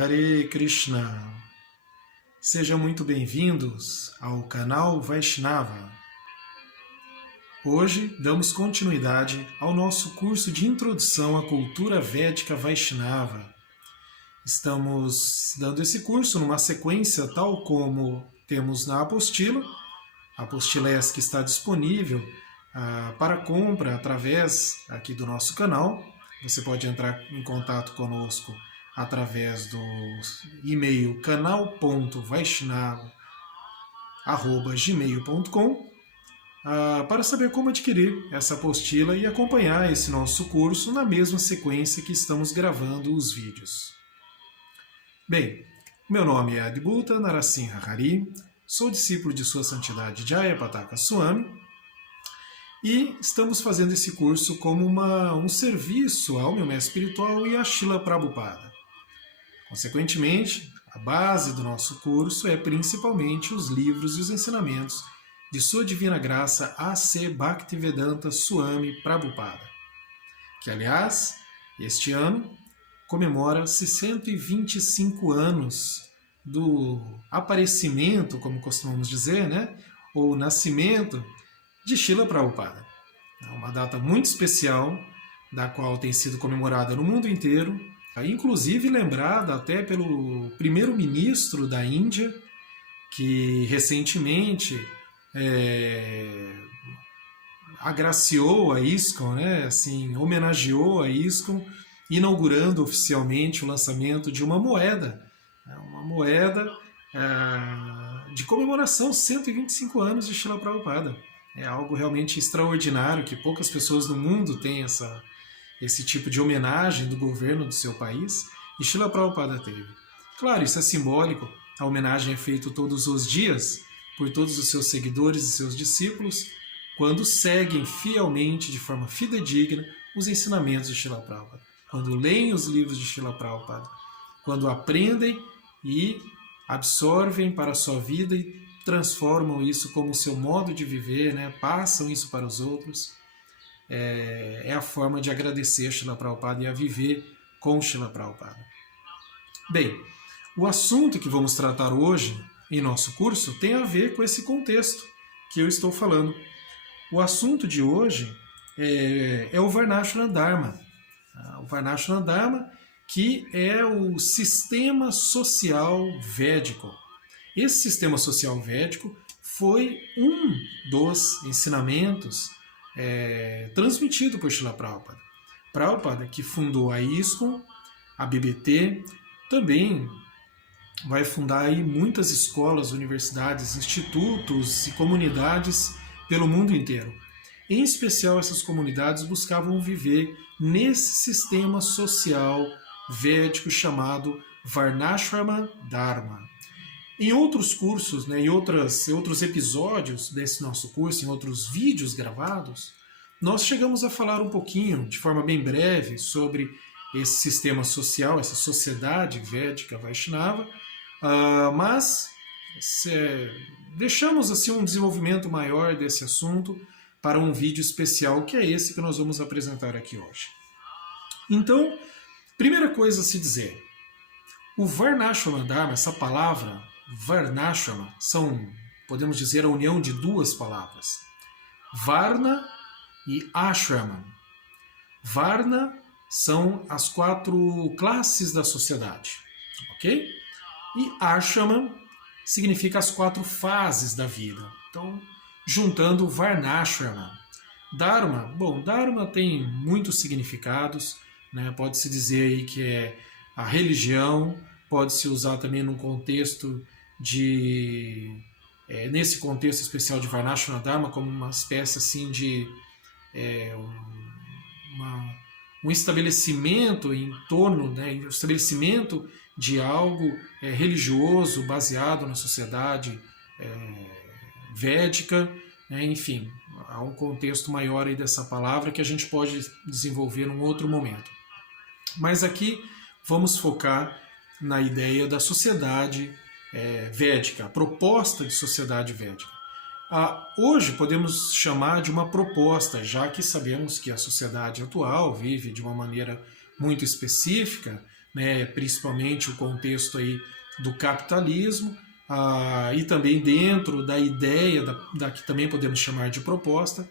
Hare Krishna. Sejam muito bem-vindos ao canal Vaishnava. Hoje damos continuidade ao nosso curso de Introdução à Cultura Védica Vaishnava. Estamos dando esse curso numa sequência tal como temos na apostila. A apostila essa que está disponível para compra através aqui do nosso canal. Você pode entrar em contato conosco através do e-mail canal.vaishnava@gmail.com para saber como adquirir essa apostila e acompanhar esse nosso curso na mesma sequência que estamos gravando os vídeos. Bem, meu nome é Adibhuta Narasimha Hari, sou discípulo de Sua Santidade Jayapataka Swami e estamos fazendo esse curso como um serviço ao meu mestre espiritual e a Srila Prabhupada. Consequentemente, a base do nosso curso é principalmente os livros e os ensinamentos de Sua Divina Graça A.C. Bhaktivedanta Swami Prabhupada, que, aliás, este ano comemora 125 anos do aparecimento, como costumamos dizer, ou nascimento de Srila Prabhupada. É uma data muito especial, da qual tem sido comemorada no mundo inteiro, inclusive lembrada até pelo primeiro-ministro da Índia, que recentemente agraciou a ISKCON, homenageou a ISKCON, inaugurando oficialmente o lançamento de uma moeda de comemoração 125 anos de Srila Prabhupada. É algo realmente extraordinário, que poucas pessoas no mundo têm esse tipo de homenagem do governo do seu país, e Srila Prabhupada teve. Claro, isso é simbólico, a homenagem é feita todos os dias por todos os seus seguidores e seus discípulos, quando seguem fielmente, de forma fidedigna, os ensinamentos de Srila Prabhupada, quando leem os livros de Srila Prabhupada, quando aprendem e absorvem para a sua vida e transformam isso como seu modo de viver, passam isso para os outros. É a forma de agradecer a Srila Prabhupada e a viver com Srila Prabhupada. Bem, o assunto que vamos tratar hoje em nosso curso tem a ver com esse contexto que eu estou falando. O assunto de hoje é o Varnashrama Dharma. O Varnashrama Dharma, que é o sistema social védico. Esse sistema social védico foi um dos ensinamentos transmitido por Srila Prabhupada. Prabhupada, que fundou a ISKCON, a BBT, também vai fundar aí muitas escolas, universidades, institutos e comunidades pelo mundo inteiro. Em especial, essas comunidades buscavam viver nesse sistema social védico chamado Varnashrama Dharma. Em outros cursos, em outros episódios desse nosso curso, em outros vídeos gravados, nós chegamos a falar um pouquinho, de forma bem breve, sobre esse sistema social, essa sociedade védica Vaishnava, mas deixamos assim um desenvolvimento maior desse assunto para um vídeo especial, que é esse que nós vamos apresentar aqui hoje. Então, primeira coisa a se dizer, o Varnashrama Dharma, essa palavra Varnashrama, podemos dizer, a união de duas palavras, Varna e Ashrama. Varna são as 4 classes da sociedade, ok? E Ashrama significa as 4 fases da vida. Então, juntando Varnashrama. Dharma, Dharma tem muitos significados, pode-se dizer aí que é a religião, pode-se usar também num contexto nesse contexto especial de Varnashrama Dharma, como uma espécie assim de um estabelecimento em torno, um estabelecimento de algo religioso baseado na sociedade védica, enfim, há um contexto maior aí dessa palavra que a gente pode desenvolver num outro momento. Mas aqui vamos focar na ideia da sociedade védica, a proposta de sociedade védica. Hoje podemos chamar de uma proposta, já que sabemos que a sociedade atual vive de uma maneira muito específica, né, principalmente o contexto aí do capitalismo, e também dentro da ideia da que também podemos chamar de proposta,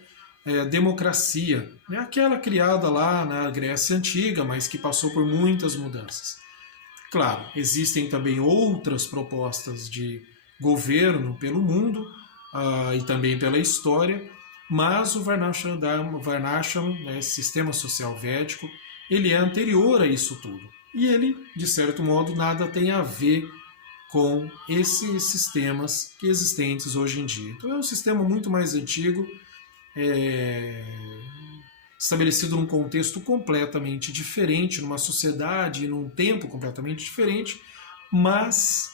democracia, né, aquela criada lá na Grécia Antiga, mas que passou por muitas mudanças. Claro, existem também outras propostas de governo pelo mundo e também pela história, mas o Varnashram, né, sistema social védico, ele é anterior a isso tudo. E ele, de certo modo, nada tem a ver com esses sistemas que existentes hoje em dia. Então é um sistema muito mais antigo, estabelecido num contexto completamente diferente, numa sociedade e num tempo completamente diferente, mas,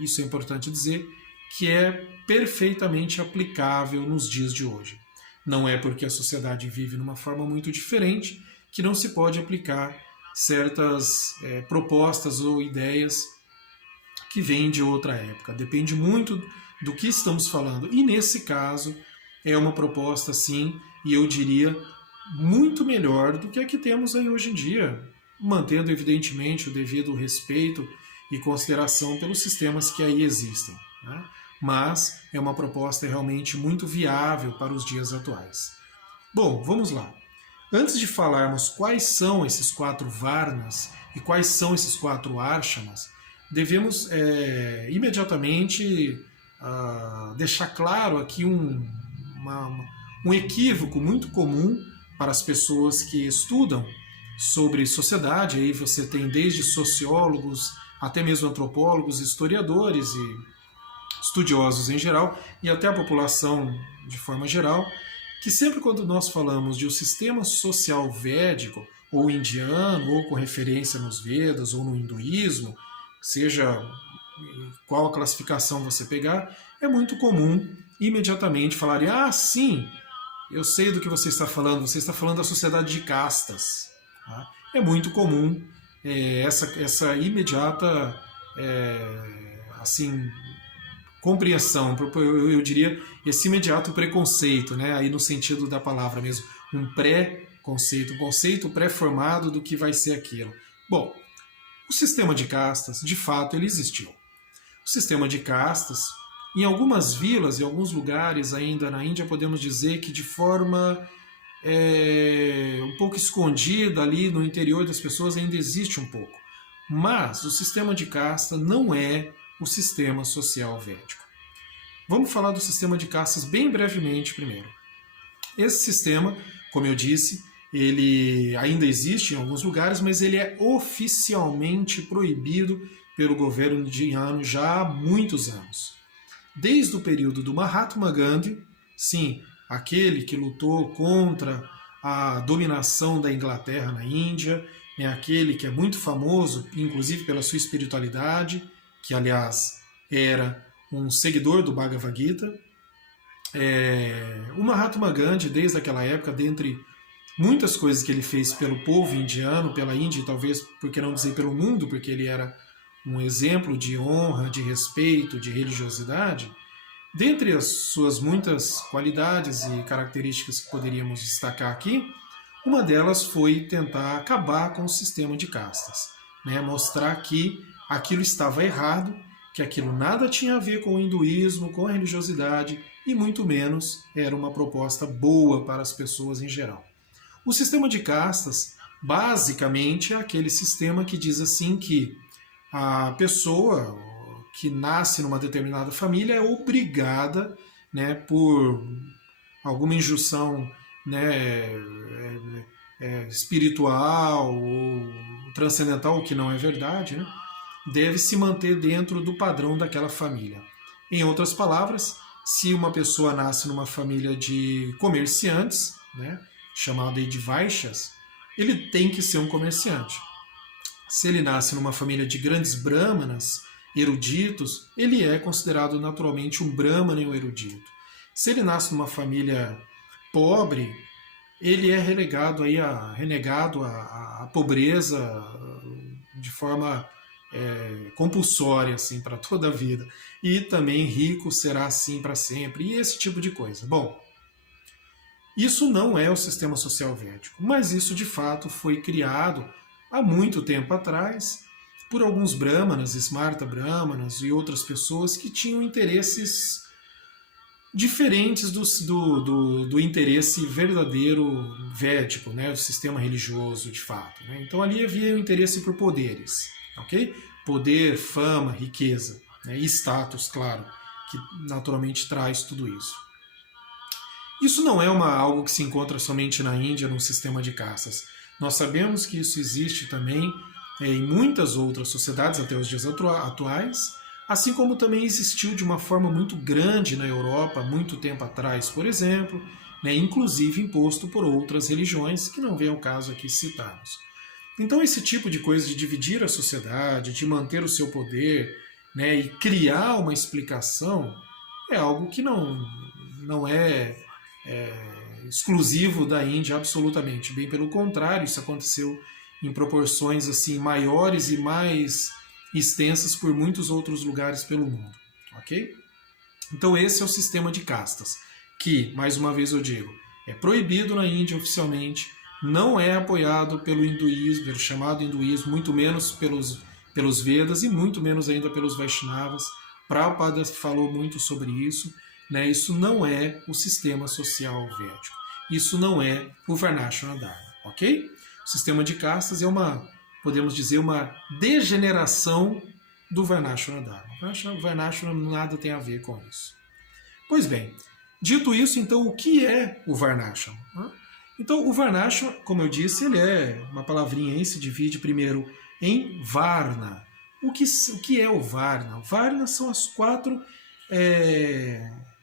isso é importante dizer, que é perfeitamente aplicável nos dias de hoje. Não é porque a sociedade vive numa forma muito diferente que não se pode aplicar certas propostas ou ideias que vêm de outra época. Depende muito do que estamos falando. E nesse caso é uma proposta, sim, e eu diria muito melhor do que a que temos aí hoje em dia, mantendo evidentemente o devido respeito e consideração pelos sistemas que aí existem, né? Mas é uma proposta realmente muito viável para os dias atuais. Bom, vamos lá. Antes de falarmos quais são esses 4 Varnas e quais são esses 4 Ashramas, devemos imediatamente deixar claro aqui um equívoco muito comum para as pessoas que estudam sobre sociedade. Aí você tem desde sociólogos até mesmo antropólogos, historiadores e estudiosos em geral, e até a população de forma geral, que sempre quando nós falamos de um sistema social védico, ou indiano, ou com referência nos Vedas, ou no hinduísmo, seja qual a classificação você pegar, é muito comum imediatamente falarem: ah, sim, eu sei do que você está falando da sociedade de castas. Tá? É muito comum essa imediata assim, compreensão, eu diria, esse imediato preconceito, né? Aí no sentido da palavra mesmo, um pré-conceito, um conceito pré-formado do que vai ser aquilo. Bom, o sistema de castas, de fato, ele existiu. O sistema de castas, em algumas vilas, em alguns lugares ainda na Índia, podemos dizer que de forma um pouco escondida ali no interior das pessoas ainda existe um pouco. Mas o sistema de casta não é o sistema social védico. Vamos falar do sistema de castas bem brevemente primeiro. Esse sistema, como eu disse, ele ainda existe em alguns lugares, mas ele é oficialmente proibido pelo governo indiano já há muitos anos. Desde o período do Mahatma Gandhi, sim, aquele que lutou contra a dominação da Inglaterra na Índia, é aquele que é muito famoso, inclusive pela sua espiritualidade, que aliás era um seguidor do Bhagavad Gita. O Mahatma Gandhi, desde aquela época, dentre muitas coisas que ele fez pelo povo indiano, pela Índia e talvez, por que não dizer, pelo mundo, porque ele era um exemplo de honra, de respeito, de religiosidade, dentre as suas muitas qualidades e características que poderíamos destacar aqui, uma delas foi tentar acabar com o sistema de castas, né? Mostrar que aquilo estava errado, que aquilo nada tinha a ver com o hinduísmo, com a religiosidade, e muito menos era uma proposta boa para as pessoas em geral. O sistema de castas, basicamente, é aquele sistema que diz assim que a pessoa que nasce numa determinada família é obrigada, né, por alguma injunção, né, espiritual ou transcendental, o que não é verdade, né, deve se manter dentro do padrão daquela família. Em outras palavras, se uma pessoa nasce numa família de comerciantes, né, chamada de Vaishyas, ele tem que ser um comerciante. Se ele nasce numa família de grandes brahmanas, eruditos, ele é considerado naturalmente um brahmana e um erudito. Se ele nasce numa família pobre, ele é renegado à pobreza de forma compulsória assim, para toda a vida. E também rico será assim para sempre, e esse tipo de coisa. Bom, isso não é o sistema social védico, mas isso de fato foi criado há muito tempo atrás, por alguns brahmanas, Smarta Brahmanas e outras pessoas que tinham interesses diferentes do interesse verdadeiro védico, né, do sistema religioso de fato. Né? Então ali havia o interesse por poderes, ok? Poder, fama, riqueza, né, e status, claro, que naturalmente traz tudo isso. Isso não é algo que se encontra somente na Índia, num sistema de castas. Nós sabemos que isso existe também em muitas outras sociedades até os dias atuais, assim como também existiu de uma forma muito grande na Europa, muito tempo atrás, por exemplo, né, inclusive imposto por outras religiões, que não vem ao caso aqui citarmos. Então esse tipo de coisa de dividir a sociedade, de manter o seu poder, né, e criar uma explicação, é algo que não é exclusivo da Índia absolutamente. Bem pelo contrário, isso aconteceu em proporções assim maiores e mais extensas por muitos outros lugares pelo mundo, ok? Então esse é o sistema de castas, que, mais uma vez eu digo, é proibido na Índia oficialmente, não é apoiado pelo hinduísmo, pelo chamado hinduísmo, muito menos pelos Vedas e muito menos ainda pelos Vaishnavas. Prabhupada falou muito sobre isso, né? Isso não é o sistema social védico, isso não é o Varnashrama Dharma, ok? O sistema de castas é podemos dizer, uma degeneração do Varnashrama Dharma. O Varnashrama nada tem a ver com isso. Pois bem, dito isso, então, o que é o Varnashrama? Então, o Varnashrama, como eu disse, ele é uma palavrinha aí, se divide primeiro em Varna. O que é o Varna? Varna são as 4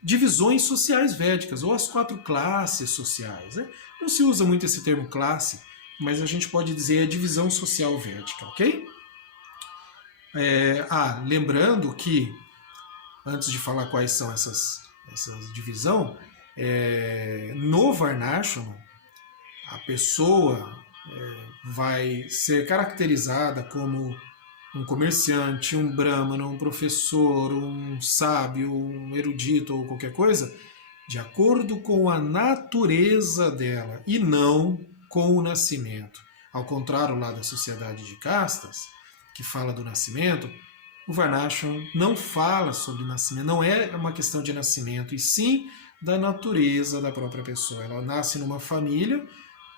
divisões sociais védicas, ou as 4 classes sociais. Né? Não se usa muito esse termo classe, mas a gente pode dizer a divisão social védica, ok? Lembrando que, antes de falar quais são essas divisões, no Varnashrama, a pessoa vai ser caracterizada como um comerciante, um brahmana, um professor, um sábio, um erudito ou qualquer coisa, de acordo com a natureza dela e não com o nascimento. Ao contrário lá da sociedade de castas, que fala do nascimento, o Varnashrama não fala sobre nascimento, não é uma questão de nascimento, e sim da natureza da própria pessoa. Ela nasce numa família,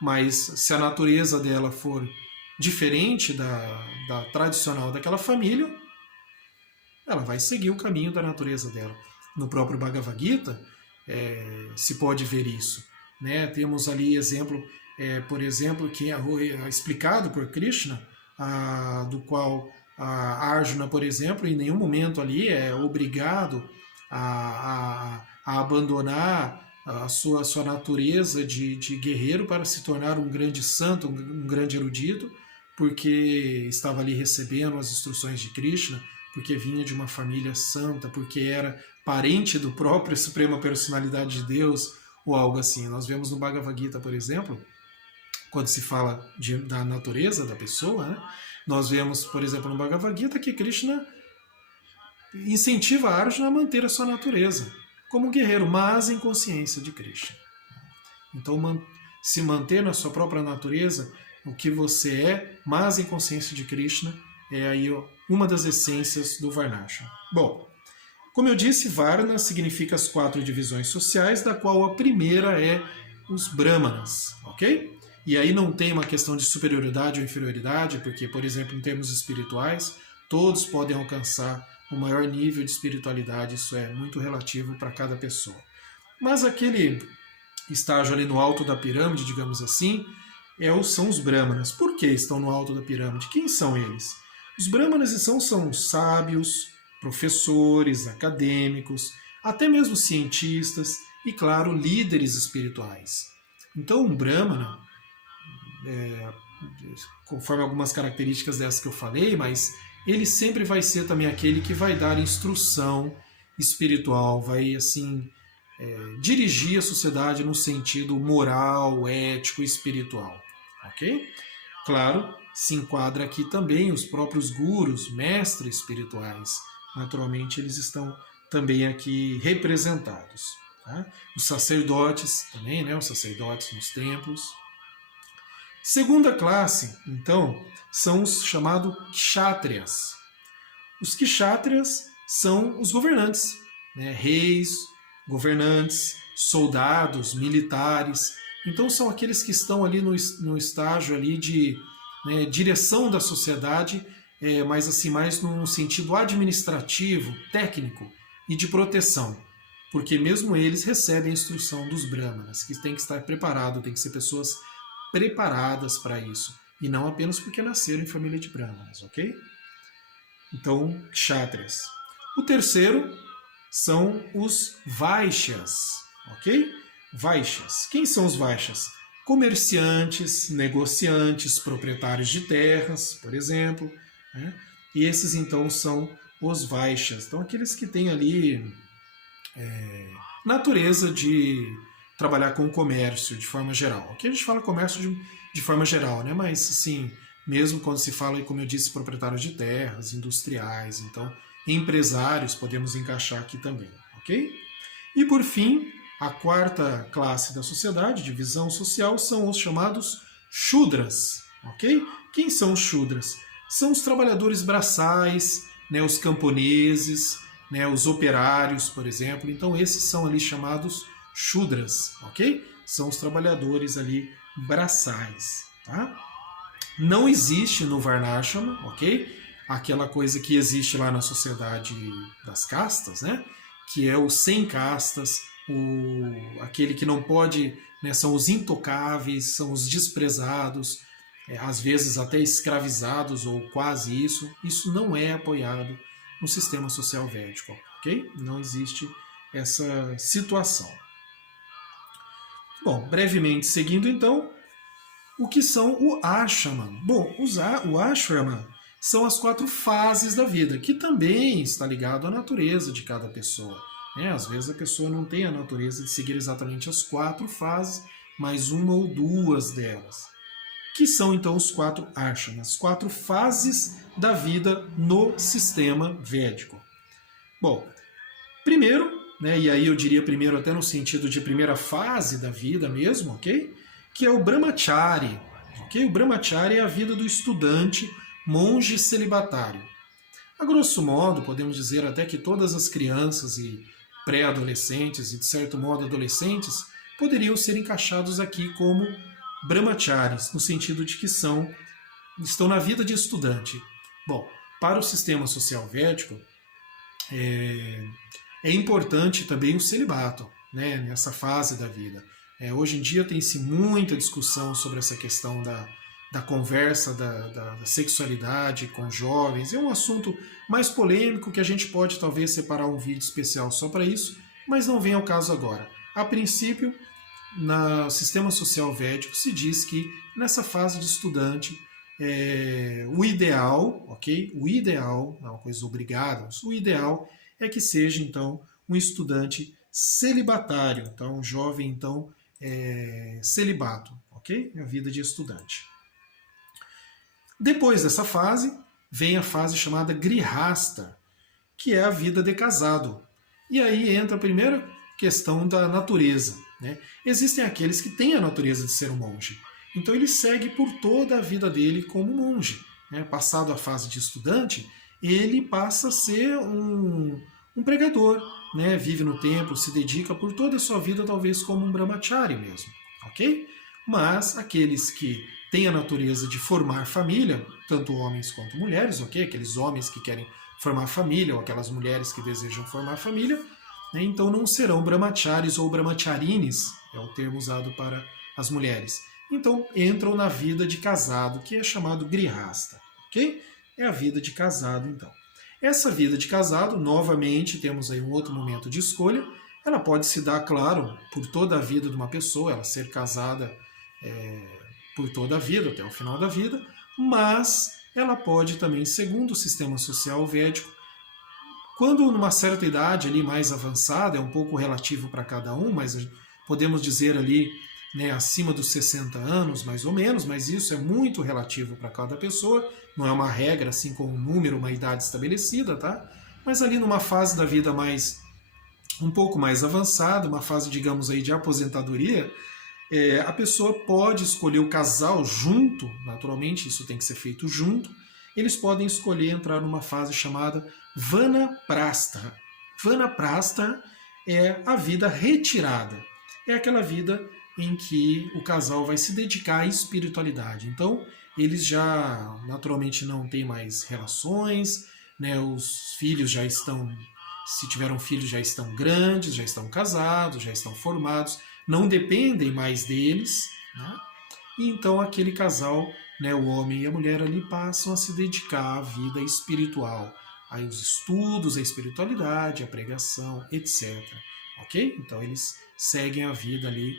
mas se a natureza dela for diferente da tradicional daquela família, ela vai seguir o caminho da natureza dela. No próprio Bhagavad Gita se pode ver isso. Né? Temos ali exemplo, por exemplo, que é explicado por Krishna, do qual a Arjuna, por exemplo, em nenhum momento ali é obrigado a abandonar a sua natureza de guerreiro para se tornar um grande santo, um grande erudito, porque estava ali recebendo as instruções de Krishna, porque vinha de uma família santa, porque era parente do próprio Suprema Personalidade de Deus, ou algo assim. Nós vemos no Bhagavad Gita, por exemplo, quando se fala da natureza da pessoa, né? Nós vemos, por exemplo, no Bhagavad Gita, que Krishna incentiva a Arjuna a manter a sua natureza como um guerreiro, mas em consciência de Krishna. Então, se manter na sua própria natureza, o que você é, mas em consciência de Krishna, é aí uma das essências do Varnashrama. Bom, como eu disse, Varna significa as 4 divisões sociais, da qual a primeira é os Brahmanas, ok? E aí não tem uma questão de superioridade ou inferioridade, porque, por exemplo, em termos espirituais, todos podem alcançar o maior nível de espiritualidade, isso é muito relativo para cada pessoa. Mas aquele estágio ali no alto da pirâmide, digamos assim, são os Brahmanas. Por que estão no alto da pirâmide? Quem são eles? Os Brahmanas são sábios, professores, acadêmicos, até mesmo cientistas e, claro, líderes espirituais. Então, um Brahmana, conforme algumas características dessas que eu falei, mas ele sempre vai ser também aquele que vai dar instrução espiritual, vai assim dirigir a sociedade no sentido moral, ético e espiritual, ok? Claro, se enquadra aqui também os próprios gurus, mestres espirituais. Naturalmente, eles estão também aqui representados. Tá? Os sacerdotes também, né? Os sacerdotes nos templos. Segunda classe, então, são os chamados kshatriyas. Os kshatriyas são os governantes, né? Reis, governantes, soldados, militares. Então são aqueles que estão ali no estágio ali de, né, direção da sociedade, mas assim, mais num sentido administrativo, técnico e de proteção. Porque mesmo eles recebem a instrução dos brahmanas, que tem que estar preparado, tem que ser pessoas preparadas para isso. E não apenas porque nasceram em família de brahmanas, ok? Então, kshatriyas. O terceiro são os vaishyas, ok? Vaishyas. Quem são os vaishyas? Comerciantes, negociantes, proprietários de terras, por exemplo, né? E esses então são os vaishyas. Então, aqueles que têm ali natureza de trabalhar com o comércio de forma geral. Aqui a gente fala comércio de forma geral, né? Mas assim, mesmo quando se fala, como eu disse, proprietários de terras, industriais, então empresários podemos encaixar aqui também, ok? E por fim, a quarta classe da sociedade, divisão social, são os chamados Shudras, ok? Quem são os Shudras? São os trabalhadores braçais, né, os camponeses, né, os operários, por exemplo. Então esses são ali chamados Shudras, ok? São os trabalhadores ali braçais, tá? Não existe no Varnashama, ok? Aquela coisa que existe lá na sociedade das castas, né? Que é o sem castas, aquele que não pode, né, são os intocáveis, são os desprezados, às vezes até escravizados ou quase isso. Isso não é apoiado no sistema social védico, ok? Não existe essa situação. Bom, brevemente seguindo então, o que são o ashraman? Bom, o ashraman são as 4 fases da vida, que também está ligado à natureza de cada pessoa. Às vezes a pessoa não tem a natureza de seguir exatamente as 4 fases, mas uma ou 2 delas. Que são então os 4 ashramas, as 4 fases da vida no sistema védico. Bom, primeiro, né, e aí eu diria primeiro até no sentido de primeira fase da vida mesmo, ok? Que é o brahmachari. Okay? O brahmachari é a vida do estudante, monge celibatário. A grosso modo, podemos dizer até que todas as crianças e pré-adolescentes e, de certo modo, adolescentes, poderiam ser encaixados aqui como brahmacharis, no sentido de que estão na vida de estudante. Bom, para o sistema social védico, é importante também o celibato, né, nessa fase da vida. Hoje em dia tem-se muita discussão sobre essa questão da conversa, da sexualidade com jovens. É um assunto mais polêmico que a gente pode talvez separar um vídeo especial só para isso, mas não vem ao caso agora. A princípio, no sistema social védico se diz que nessa fase de estudante, o ideal, ok? O ideal, não é uma coisa obrigada, mas o ideal é que seja então um estudante celibatário, então um jovem então celibato, ok? A vida de estudante. Depois dessa fase, vem a fase chamada grihasta, que é a vida de casado. E aí entra a primeira questão da natureza, né? Existem aqueles que têm a natureza de ser um monge. Então ele segue por toda a vida dele como monge, né? Passado a fase de estudante, ele passa a ser um pregador, né? Vive no templo, se dedica por toda a sua vida talvez como um brahmachari mesmo, ok? Mas aqueles que têm a natureza de formar família, tanto homens quanto mulheres, ok? Aqueles homens que querem formar família ou aquelas mulheres que desejam formar família, né? Então não serão brahmacharis ou brahmacharinis, é o termo usado para as mulheres. Então entram na vida de casado, que é chamado grihasta, ok? É a vida de casado, então. Essa vida de casado, novamente, temos aí um outro momento de escolha. Ela pode se dar, claro, por toda a vida de uma pessoa, ela ser casada por toda a vida, até o final da vida, mas ela pode também, segundo o sistema social védico, quando numa certa idade ali mais avançada, é um pouco relativo para cada um, mas podemos dizer ali, né, acima dos 60 anos, mais ou menos, mas isso é muito relativo para cada pessoa, não é uma regra assim com um número, uma idade estabelecida, tá? Mas ali numa fase da vida um pouco mais avançada, uma fase, digamos aí, de aposentadoria, A pessoa pode escolher o casal junto, naturalmente isso tem que ser feito junto, eles podem escolher entrar numa fase chamada Vanaprastha. Vanaprastha é a vida retirada, é aquela vida em que o casal vai se dedicar à espiritualidade. Então, eles já naturalmente não têm mais relações, né? Os filhos já estão, se tiveram filhos, já estão grandes, já estão casados, já estão formados, não dependem mais deles, né? E então aquele casal, né, o homem e a mulher ali passam a se dedicar à vida espiritual, aos estudos, à espiritualidade, à pregação, etc. Ok? Então eles seguem a vida ali,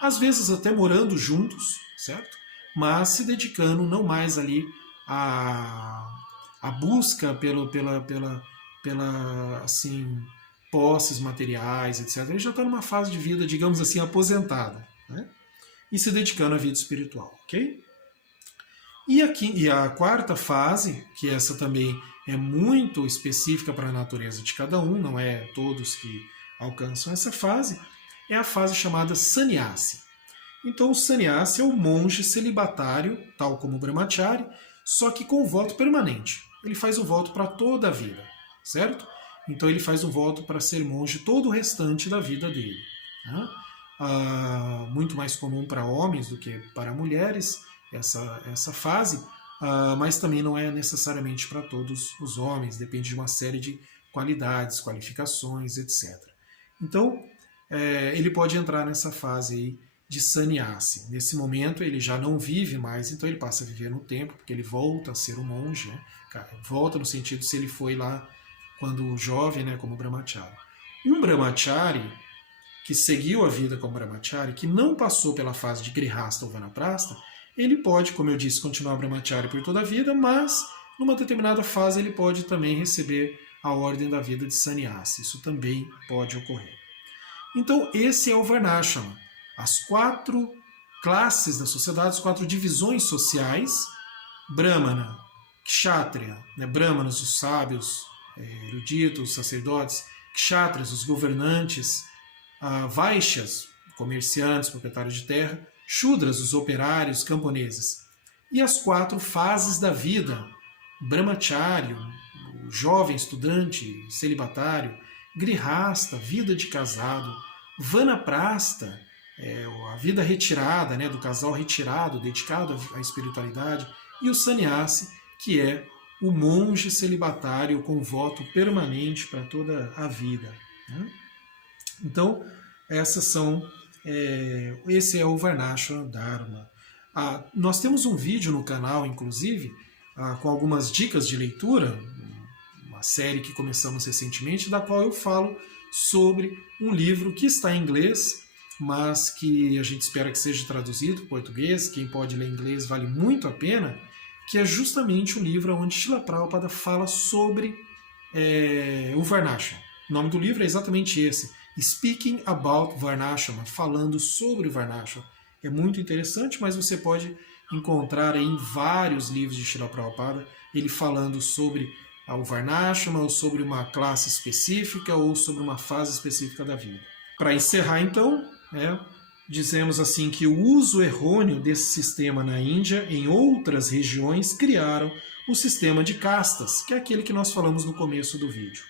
às vezes até morando juntos, certo? Mas se dedicando não mais ali à busca pela assim, posses materiais, etc. Ele já está numa fase de vida, digamos assim, aposentada, né? E se dedicando à vida espiritual, ok? E a quarta fase, que essa também é muito específica para a natureza de cada um, não é todos que alcançam essa fase, é a fase chamada sannyasi. Então o sannyasi é o monge celibatário, tal como o brahmachari, só que com voto permanente. Ele faz o voto para toda a vida, certo? Então ele faz um voto para ser monge todo o restante da vida dele, né? Muito mais comum para homens do que para mulheres, essa fase, mas também não é necessariamente para todos os homens, depende de uma série de qualidades, qualificações, etc. Então, ele pode entrar nessa fase aí de sannyasi. Nesse momento ele já não vive mais, então ele passa a viver no templo, porque ele volta a ser um monge, né? Volta no sentido se ele foi lá quando jovem, né, como brahmachari. Um brahmachari que seguiu a vida como brahmachari, que não passou pela fase de grihasta ou vanaprastha, ele pode, como eu disse, continuar brahmachari por toda a vida, mas numa determinada fase ele pode também receber a ordem da vida de sannyasi. Isso também pode ocorrer. Então esse é o varnashrama. As 4 classes da sociedade, as 4 divisões sociais: brahmana, kshatriya, né, brahmanas, os sábios, eruditos, sacerdotes; kshatriyas, os governantes; vaishyas, comerciantes, proprietários de terra; shudras, os operários, camponeses. E as 4 fases da vida: brahmacharya, o jovem estudante, celibatário; grihasta, vida de casado; vanaprastha, a vida retirada, né, do casal retirado, dedicado à espiritualidade; e o sannyasi, que é o monge celibatário com voto permanente para toda a vida, né? Então, esse é o Varnashrama Dharma. Nós temos um vídeo no canal, inclusive, com algumas dicas de leitura, uma série que começamos recentemente, da qual eu falo sobre um livro que está em inglês, mas que a gente espera que seja traduzido para o português. Quem pode ler inglês vale muito a pena, que é justamente o livro onde Srila Prabhupada fala sobre o Varnashrama. O nome do livro é exatamente esse, Speaking About Varnashrama, falando sobre o Varnashrama. É muito interessante, mas você pode encontrar em vários livros de Srila Prabhupada ele falando sobre o Varnashrama, ou sobre uma classe específica, ou sobre uma fase específica da vida. Para encerrar, então, dizemos assim que o uso errôneo desse sistema na Índia, em outras regiões, criaram o sistema de castas, que é aquele que nós falamos no começo do vídeo.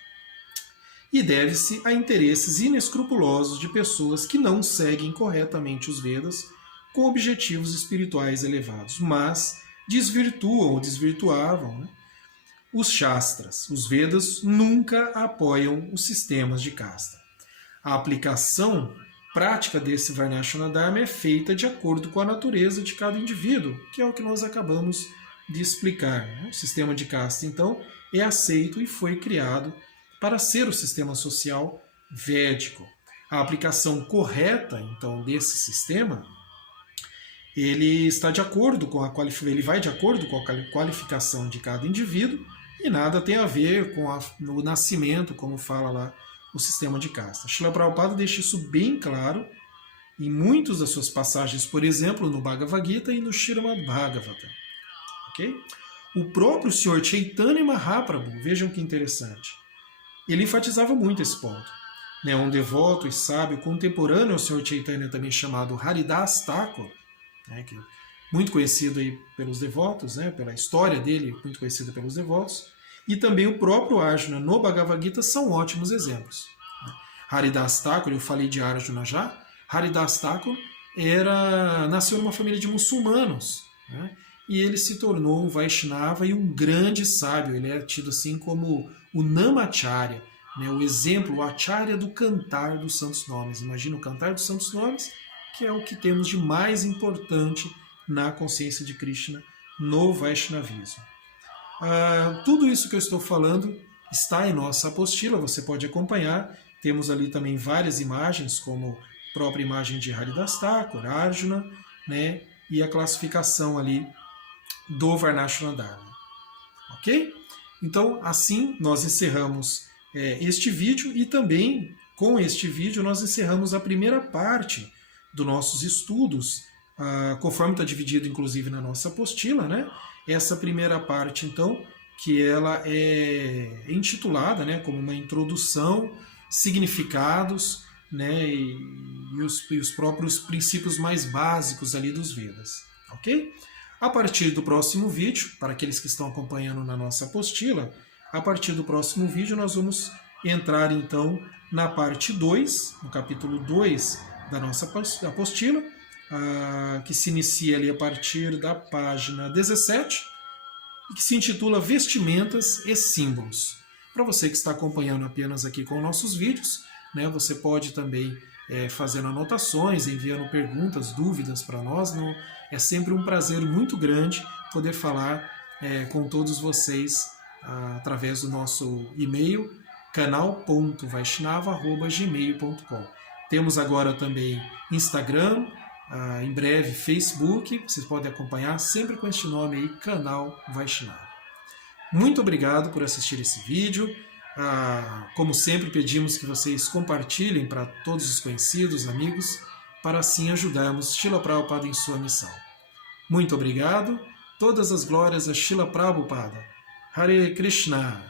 E deve-se a interesses inescrupulosos de pessoas que não seguem corretamente os Vedas com objetivos espirituais elevados, mas desvirtuam ou desvirtuavam, né, os Shastras. Os Vedas nunca apoiam os sistemas de casta. A aplicação prática desse Varnashrama Dharma é feita de acordo com a natureza de cada indivíduo, que é o que nós acabamos de explicar, né? O sistema de casta, então, é aceito e foi criado para ser o sistema social védico. A aplicação correta, então, desse sistema, ele está de acordo com ele vai de acordo com a qualificação de cada indivíduo e nada tem a ver com o nascimento, como fala lá o sistema de casta. Srila Prabhupada deixa isso bem claro em muitas das suas passagens, por exemplo, no Bhagavad Gita e no Srimad Bhagavatam. Okay? O próprio Sr. Chaitanya Mahaprabhu, vejam que interessante, ele enfatizava muito esse ponto. né, um devoto e sábio contemporâneo ao Sr. Chaitanya, também chamado Haridas Thakur, né, que é muito conhecido aí pelos devotos, né, pela história dele, muito conhecida pelos devotos, e também o próprio Arjuna no Bhagavad Gita são ótimos exemplos. Haridas Thakur, eu falei de Arjuna já, Haridas Thakur nasceu numa família de muçulmanos, né, e ele se tornou um Vaishnava e um grande sábio. Ele é tido assim como o Namacharya, né, o exemplo, o Acharya do cantar dos santos nomes. Imagina o cantar dos santos nomes, que é o que temos de mais importante na consciência de Krishna no Vaishnavismo. Tudo isso que eu estou falando está em nossa apostila, você pode acompanhar. Temos ali também várias imagens, como a própria imagem de Haridas Thakur, Arjuna, né, e a classificação ali do Varnashram Dharma. Ok? Então, assim, nós encerramos este vídeo, e também com este vídeo nós encerramos a primeira parte dos nossos estudos, conforme está dividido inclusive na nossa apostila, né? Essa primeira parte, então, que ela é intitulada, né, como uma introdução, significados, né, e os próprios princípios mais básicos ali dos Vedas. Ok? A partir do próximo vídeo, para aqueles que estão acompanhando na nossa apostila, a partir do próximo vídeo nós vamos entrar então na parte 2, no capítulo 2 da nossa apostila, que se inicia ali a partir da página 17, e que se intitula Vestimentas e Símbolos. Para você que está acompanhando apenas aqui com nossos vídeos, né, você pode também fazendo anotações, enviando perguntas, dúvidas para nós. É sempre um prazer muito grande poder falar com todos vocês através do nosso e-mail, canal.vaishnava@gmail.com. Temos agora também Instagram, em breve Facebook, vocês podem acompanhar sempre com este nome aí, Canal Vaishnava. Muito obrigado por assistir esse vídeo. Como sempre, pedimos que vocês compartilhem para todos os conhecidos, amigos, para assim ajudarmos Srila Prabhupada em sua missão. Muito obrigado. Todas as glórias a Srila Prabhupada. Hare Krishna.